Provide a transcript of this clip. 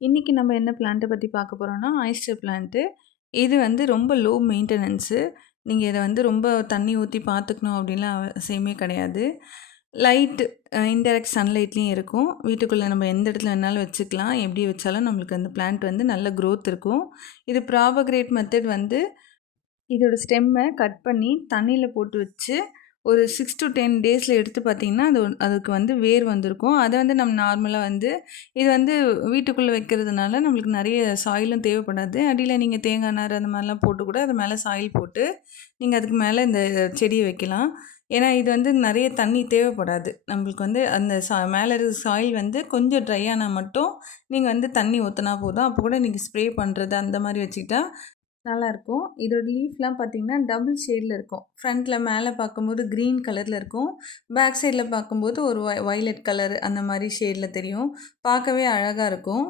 இன்னைக்கு நம்ம என்ன பிளான்ட்ட பத்தி பார்க்க போறோம்னா, ஆயிஸ்டர் பிளான்ட்டு. இது வந்து ரொம்ப லோ மெயின்டெனன்ஸு. நீங்க இத வந்து ரொம்ப தண்ணி ஊத்தி பார்த்துக்கணும் அப்படின்லாம் அவசியமே கிடையாது. லைட் இன்டைரக்ட் சன்லைட்லயும் இருக்கும். வீட்டுக்குள்ள நம்ம எந்த இடத்துல வேணாலும் வச்சுக்கலாம். எப்படி வச்சாலும் நம்மளுக்கு அந்த பிளான்ட் வந்து நல்ல குரோத் இருக்கும். இது ப்ராபகேட் மெத்தட் வந்து இதோட ஸ்டெம்ம கட் பண்ணி தண்ணீல போட்டு வச்சு, ஒரு 6 டூ 10 டேஸில எடுத்து பார்த்தீங்கன்னா, அதுக்கு வந்து வேர் வந்திருக்கும். அத வந்து நம்ம நார்மலா வந்து இது வந்து வீட்டுக்குள்ள வைக்கிறதுனால நம்மளுக்கு நெறைய சாயிலும் தேவைப்படாது. அடியில நீங்க தேங்காய் நார் அந்த மாரிலாம் போட்டு கூட அது மேல சாயில் போட்டு, நீங்க அதுக்கு மேல இந்த செடிய வைக்கலாம். ஏன்னா, இது வந்து நெறைய தண்ணி தேவைப்படாது. நம்மளுக்கு வந்து அந்த மேல இருக்க சாயில் வந்து கொஞ்சம் ட்ரை ஆனா மட்டும், நீங்க வந்து தண்ணி ஊத்துனா போதும். அப்போ கூட நீங்க ஸ்ப்ரே பண்றது அந்த மாரி வச்சுக்கிட்டா நல்லாயிருக்கும். இதோட லீஃப்லாம் பார்த்தீங்கன்னா, டபுள் ஷேட்ல இருக்கும். ஃப்ரண்ட்ல மேல பார்க்கும்போது கிரீன் கலர்ல இருக்கும். பேக் சைட்ல பார்க்கும்போது ஒரு வயலட் கலர் அந்த மாரி ஷேட்ல தெரியும். பார்க்கவே அழகா இருக்கும்.